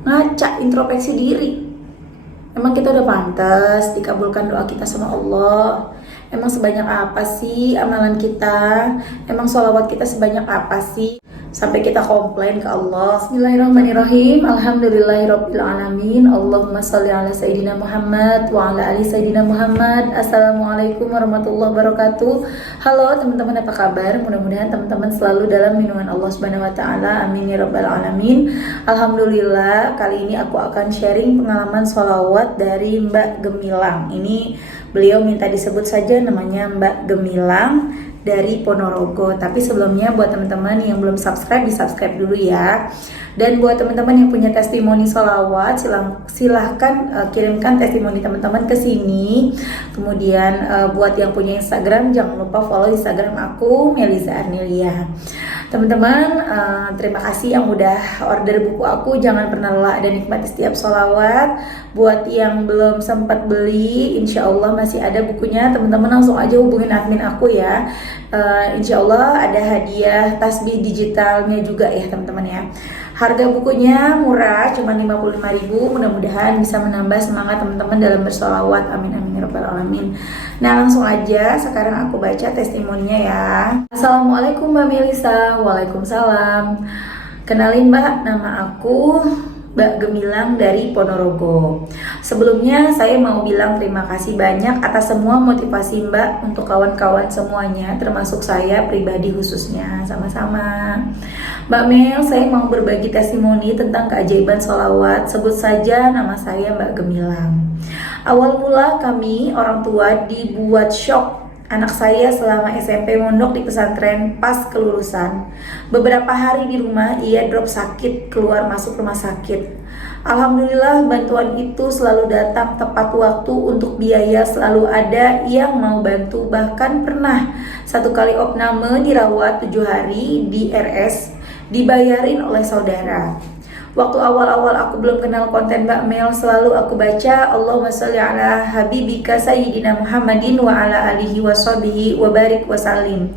ngaca, introspeksi diri. Emang kita udah pantas dikabulkan doa kita sama Allah? Emang sebanyak apa sih amalan kita? Emang sholawat kita sebanyak apa sih? Sampai kita komplain ke Allah. Bismillahirrahmanirrahim. Alhamdulillahirrabbilalamin. Allahumma sholli ala Sayyidina Muhammad wa ala ali Sayyidina Muhammad. Assalamualaikum warahmatullahi wabarakatuh. Halo teman-teman, apa kabar? Mudah-mudahan teman-teman selalu dalam lindungan Allah Subhanahu wa taala. Amin ya rabbal alamin. Alhamdulillah, kali ini aku akan sharing pengalaman sholawat dari Mbak Gemilang. Ini beliau minta disebut saja namanya Mbak Gemilang dari Ponorogo. Tapi sebelumnya buat teman-teman yang belum subscribe, di subscribe dulu ya. Dan buat teman-teman yang punya testimoni sholawat, silahkan kirimkan testimoni teman-teman ke sini. Kemudian buat yang punya Instagram, jangan lupa follow Instagram aku, Meliza Arnilia. Teman-teman, terima kasih yang udah order buku aku. Jangan pernah lelah dan nikmati setiap sholawat. Buat yang belum sempat beli, insya Allah masih ada bukunya. Teman-teman langsung aja hubungin admin aku ya. Insya Allah ada hadiah tasbih digitalnya juga ya teman-teman ya. Harga bukunya murah, cuma 55.000. Mudah-mudahan bisa menambah semangat teman-teman dalam bersolawat. Amin amin ya rabbal alamin. Nah langsung aja sekarang aku baca testimoninya ya. Assalamualaikum Mbak Melisa. Waalaikumsalam. Kenalin Mbak, nama aku Mbak Gemilang dari Ponorogo. Sebelumnya saya mau bilang terima kasih banyak atas semua motivasi Mbak untuk kawan-kawan semuanya, termasuk saya pribadi khususnya. Sama-sama. Mbak Mel, saya mau berbagi testimoni tentang keajaiban sholawat. Sebut saja nama saya Mbak Gemilang. Awal mula kami orang tua dibuat shock. Anak saya selama SMP mondok di pesantren pas kelulusan. Beberapa hari di rumah ia drop sakit, keluar masuk rumah sakit. Alhamdulillah bantuan itu selalu datang tepat waktu, untuk biaya selalu ada yang mau bantu. Bahkan pernah satu kali opname dirawat 7 hari di RS, dibayarin oleh saudara. Waktu awal-awal aku belum kenal konten Mbak Mel, selalu aku baca Allahumma sholli ala habibika sayyidina Muhammadin wa ala alihi wa sahbihi wa barik wa salim.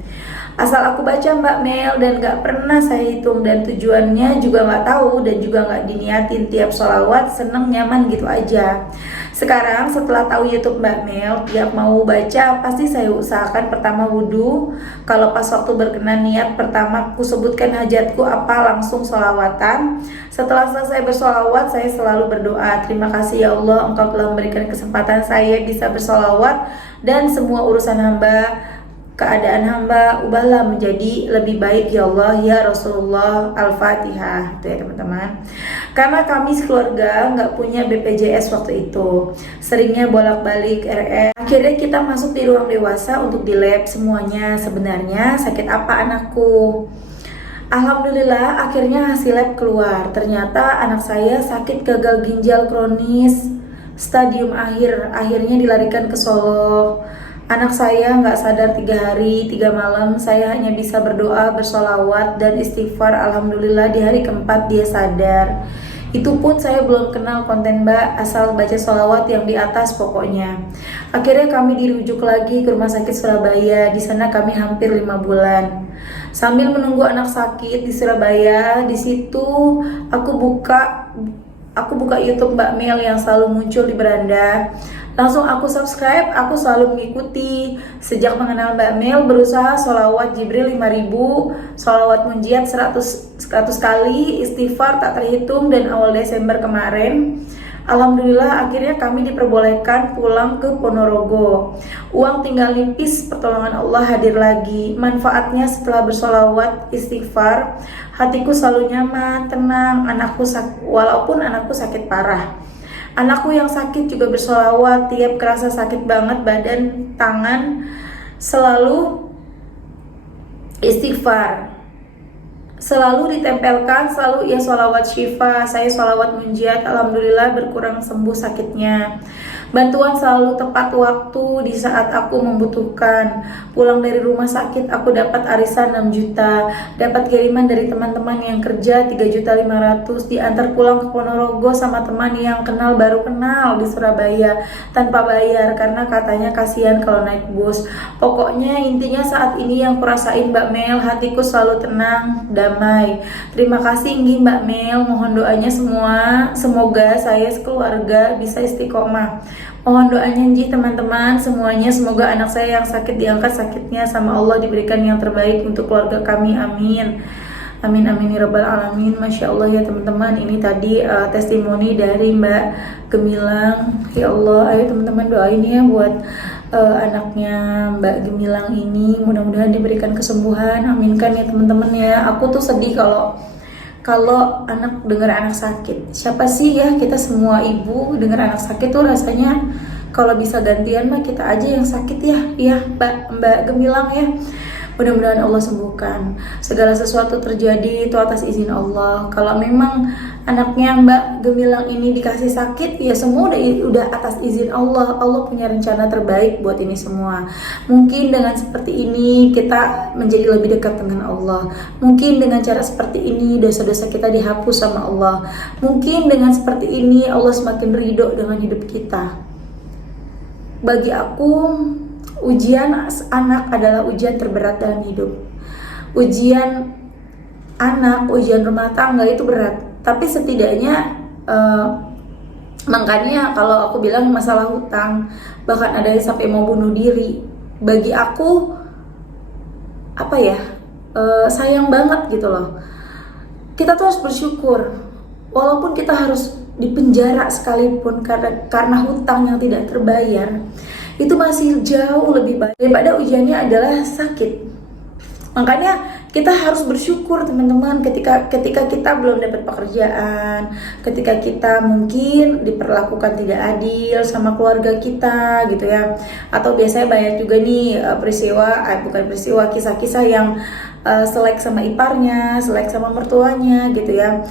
Asal aku baca Mbak Mel dan gak pernah saya hitung, dan tujuannya juga gak tahu dan juga gak diniatin. Tiap sholawat seneng nyaman gitu aja. Sekarang setelah tahu YouTube Mbak Mel, tiap mau baca pasti saya usahakan pertama wudhu. Kalau pas waktu berkenan niat pertama aku sebutkan hajatku apa, langsung sholawatan. Setelah selesai bersolawat saya selalu berdoa, terima kasih ya Allah, Engkau telah memberikan kesempatan saya bisa bersolawat, dan semua urusan hamba, keadaan hamba ubahlah menjadi lebih baik ya Allah ya Rasulullah. Al-Fatihah. Itu ya teman-teman. Karena kami sekeluarga nggak punya BPJS waktu itu, seringnya bolak-balik RS. Akhirnya kita masuk di ruang dewasa untuk di lab semuanya. Sebenarnya sakit apa anakku? Alhamdulillah akhirnya hasil lab keluar. Ternyata anak saya sakit gagal ginjal kronis stadium akhir. Akhirnya dilarikan ke Solo. Anak saya nggak sadar 3 hari 3 malam. Saya hanya bisa berdoa, bersolawat, dan istighfar. Alhamdulillah di hari keempat dia sadar. Itu pun saya belum kenal konten Mbak, asal baca solawat yang di atas pokoknya. Akhirnya kami dirujuk lagi ke rumah sakit Surabaya. Di sana kami hampir 5 bulan. Sambil menunggu anak sakit di Surabaya, di situ aku buka YouTube Mbak Mel yang selalu muncul di beranda. Langsung aku subscribe, aku selalu mengikuti. Sejak mengenal Mbak Mel, berusaha sholawat Jibril 5.000, sholawat munjiat 100 kali, istighfar tak terhitung. Dan awal Desember kemarin, alhamdulillah akhirnya kami diperbolehkan pulang ke Ponorogo. Uang tinggal nipis, pertolongan Allah hadir lagi. Manfaatnya setelah bersolawat, istighfar, hatiku selalu nyaman, tenang. Walaupun anakku sakit parah, anakku yang sakit juga bersolawat. Tiap kerasa sakit banget badan, tangan, selalu istighfar, selalu ditempelkan, selalu ia solawat syifa. Saya solawat munjiat, alhamdulillah berkurang sembuh sakitnya. Bantuan selalu tepat waktu di saat aku membutuhkan. Pulang dari rumah sakit aku dapat arisan 6 juta. Dapat kiriman dari teman-teman yang kerja 3.500.000. Diantar pulang ke Ponorogo sama teman yang baru kenal di Surabaya tanpa bayar karena katanya kasihan kalau naik bus. Pokoknya intinya saat ini yang kurasain Mbak Mel, hatiku selalu tenang, damai. Terima kasih nggih Mbak Mel, mohon doanya semua. Semoga saya sekeluarga bisa istiqomah. Mohon doanya Nji teman-teman semuanya, semoga anak saya yang sakit diangkat sakitnya sama Allah, diberikan yang terbaik untuk keluarga kami, amin. Amin amin ya rabbal alamin. Masya Allah ya teman-teman, ini tadi testimoni dari Mbak Gemilang. Ya Allah, ayo teman-teman doain ya buat anaknya Mbak Gemilang ini, mudah-mudahan diberikan kesembuhan, aminkan ya teman-teman ya. Aku tuh sedih kalau anak dengar anak sakit. Siapa sih ya, kita semua ibu dengar anak sakit tuh rasanya kalau bisa gantian mah kita aja yang sakit ya. Ya Mbak Gemilang ya. Mudah-mudahan Allah sembuhkan. Segala sesuatu terjadi itu atas izin Allah. Kalau memang anaknya Mbak Gemilang ini dikasih sakit, ya semua udah atas izin Allah. Allah punya rencana terbaik buat ini semua. Mungkin dengan seperti ini kita menjadi lebih dekat dengan Allah. Mungkin dengan cara seperti ini dosa-dosa kita dihapus sama Allah. Mungkin dengan seperti ini Allah semakin ridho dengan hidup kita. Bagi aku, ujian anak adalah ujian terberat dalam hidup. Ujian anak, ujian rumah tangga itu berat. Tapi setidaknya makanya kalau aku bilang masalah hutang, bahkan ada yang sampai mau bunuh diri, bagi aku apa ya, sayang banget gitu loh. Kita tuh harus bersyukur, walaupun kita harus dipenjara sekalipun karena hutang yang tidak terbayar, itu masih jauh lebih baik daripada ujiannya adalah sakit. Makanya kita harus bersyukur teman-teman ketika kita belum dapat pekerjaan, ketika kita mungkin diperlakukan tidak adil sama keluarga kita gitu ya. Atau biasanya banyak juga nih kisah-kisah yang selek sama iparnya, selek sama mertuanya gitu ya.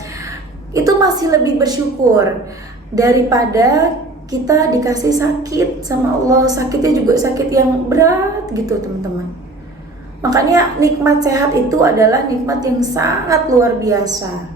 Itu masih lebih bersyukur daripada kita dikasih sakit sama Allah. Sakitnya juga sakit yang berat gitu teman-teman. Makanya nikmat sehat itu adalah nikmat yang sangat luar biasa.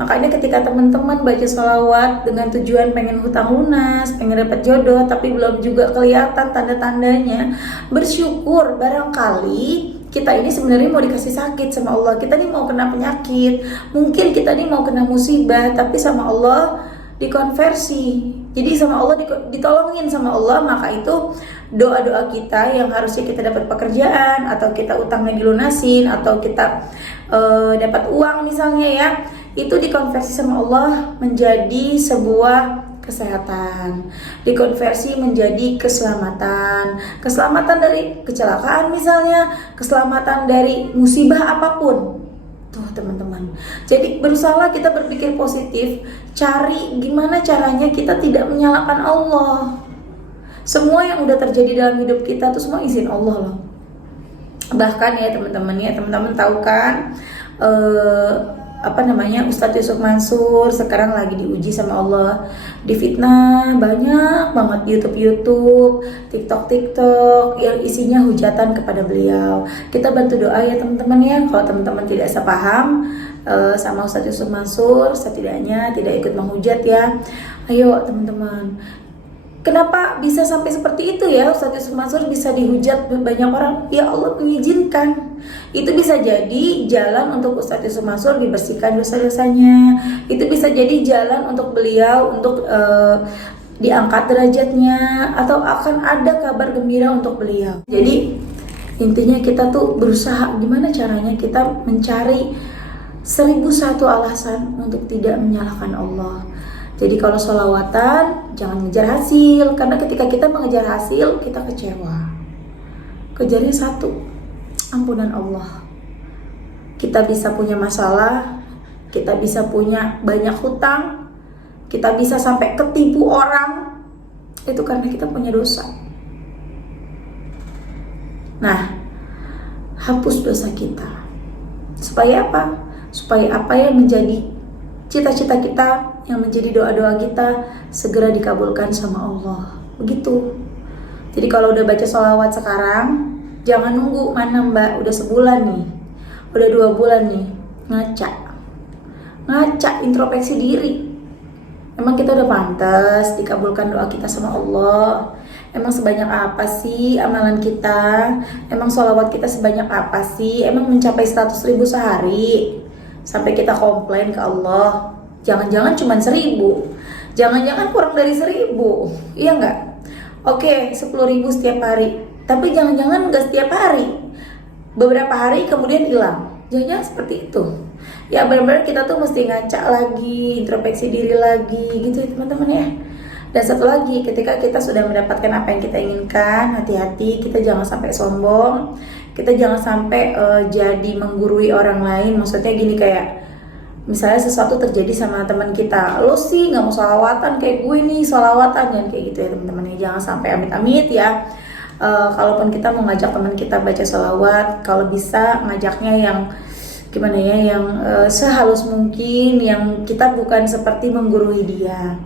Makanya ketika teman-teman baca sholawat dengan tujuan pengen hutang lunas, pengen dapat jodoh, tapi belum juga kelihatan tanda-tandanya, bersyukur. Barangkali kita ini sebenarnya mau dikasih sakit sama Allah, kita ini mau kena penyakit, mungkin kita ini mau kena musibah, tapi sama Allah dikonversi. Jadi sama Allah ditolongin sama Allah. Maka itu doa-doa kita yang harusnya kita dapat pekerjaan, atau kita utangnya dilunasin, atau kita dapat uang misalnya ya, itu dikonversi sama Allah menjadi sebuah kesehatan, dikonversi menjadi keselamatan dari kecelakaan misalnya, keselamatan dari musibah apapun. Tuh teman-teman, jadi berusaha kita berpikir positif, cari gimana caranya kita tidak menyalahkan Allah. Semua yang udah terjadi dalam hidup kita tuh semua izin Allah loh. Bahkan ya teman-teman tahu kan Ustadz Yusuf Mansur sekarang lagi diuji sama Allah, difitnah banyak banget YouTube, TikTok yang isinya hujatan kepada beliau. Kita bantu doa ya teman-teman ya. Kalau teman-teman tidak sepaham sama Ustadz Yusuf Mansur, setidaknya tidak ikut menghujat ya. Ayo teman-teman. Kenapa bisa sampai seperti itu ya? Ustadz Yusuf Mansur bisa dihujat banyak orang. Ya Allah mengizinkan. Itu bisa jadi jalan untuk Ustadz Yusuf Mansur dibersihkan dosa-dosanya. Itu bisa jadi jalan untuk beliau untuk diangkat derajatnya, atau akan ada kabar gembira untuk beliau. Jadi intinya kita tuh berusaha gimana caranya kita mencari 1001 alasan untuk tidak menyalahkan Allah. Jadi kalau sholawatan jangan ngejar hasil, karena ketika kita mengejar hasil kita kecewa. Kejarnya satu, ampunan Allah. Kita bisa punya masalah, kita bisa punya banyak hutang, kita bisa sampai ketipu orang, itu karena kita punya dosa. Nah, hapus dosa kita. Supaya apa? Supaya apa yang menjadi cita-cita kita, yang menjadi doa-doa kita segera dikabulkan sama Allah. begitu. Jadi kalau udah baca sholawat sekarang, jangan nunggu mana mbak, udah sebulan nih, udah 2 bulan nih, ngaca introspeksi diri. Emang kita udah pantas dikabulkan doa kita sama Allah? Emang sebanyak apa sih amalan kita? Emang sholawat kita sebanyak apa sih? Emang mencapai 100.000 sehari? Sampai kita komplain ke Allah, jangan-jangan cuma 1.000, jangan-jangan kurang dari 1.000, iya nggak? Oke, 10.000 setiap hari, tapi jangan-jangan nggak setiap hari, beberapa hari kemudian hilang. Jangan-jangan seperti itu. Ya benar-benar kita tuh mesti ngaca lagi, introspeksi diri lagi gitu ya teman-teman ya. Dan satu lagi, ketika kita sudah mendapatkan apa yang kita inginkan, hati-hati kita jangan sampai sombong, kita jangan sampai jadi menggurui orang lain. Maksudnya gini, kayak misalnya sesuatu terjadi sama teman kita, lo sih nggak mau sholawatan kayak gue nih, sholawatan jangan kayak gitu ya teman-teman ya. Jangan sampai amit-amit ya. Kalaupun kita mau ngajak teman kita baca sholawat, kalau bisa ngajaknya yang gimana ya, yang sehalus mungkin, yang kita bukan seperti menggurui dia.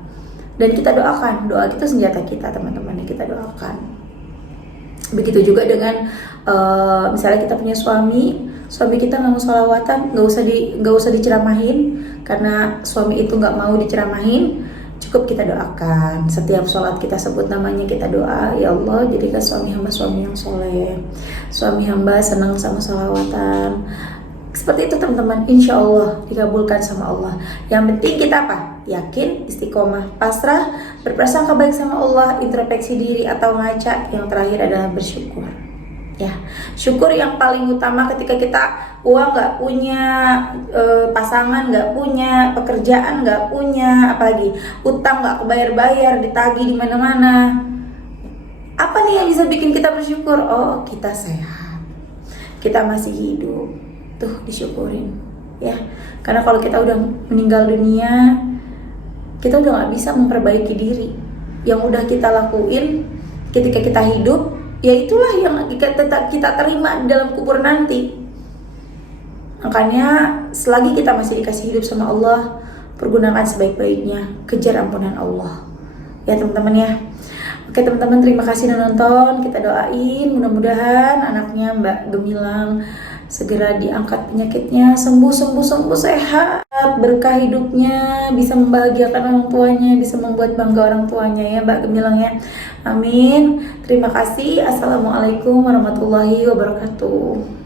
Dan kita doakan, doa itu senjata kita teman-teman, kita doakan. Begitu juga dengan misalnya kita punya suami kita nggak mau sholawatan, nggak usah diceramahin, karena suami itu nggak mau diceramahin. Cukup kita doakan, setiap sholat kita sebut namanya, kita doa, ya Allah jadikan suami hamba suami yang soleh, suami hamba senang sama sholawatan. Seperti itu teman-teman, insya Allah dikabulkan sama Allah. Yang penting kita apa? Yakin, istiqomah, pasrah, berprasangka baik sama Allah, introspeksi diri atau ngaca. Yang terakhir adalah bersyukur. Ya, syukur yang paling utama ketika kita uang nggak punya, pasangan nggak punya, pekerjaan nggak punya, apalagi utang nggak kebayar-bayar, ditagih di mana-mana. Apa nih yang bisa bikin kita bersyukur? Oh, kita sehat, kita masih hidup, tuh disyukurin ya. Karena kalau kita udah meninggal dunia, kita udah nggak bisa memperbaiki diri. Yang udah kita lakuin ketika kita hidup, ya itulah yang kita terima di dalam kubur nanti. Makanya selagi kita masih dikasih hidup sama Allah, pergunakan sebaik-baiknya, kejar ampunan Allah ya teman-teman ya. Oke teman-teman, terima kasih udah nonton. Kita doain mudah-mudahan anaknya Mbak Gemilang segera diangkat penyakitnya, sembuh sehat, berkah hidupnya, bisa membahagiakan orang tuanya, bisa membuat bangga orang tuanya ya Mbak Gemilang ya. Amin. Terima kasih. Assalamualaikum warahmatullahi wabarakatuh.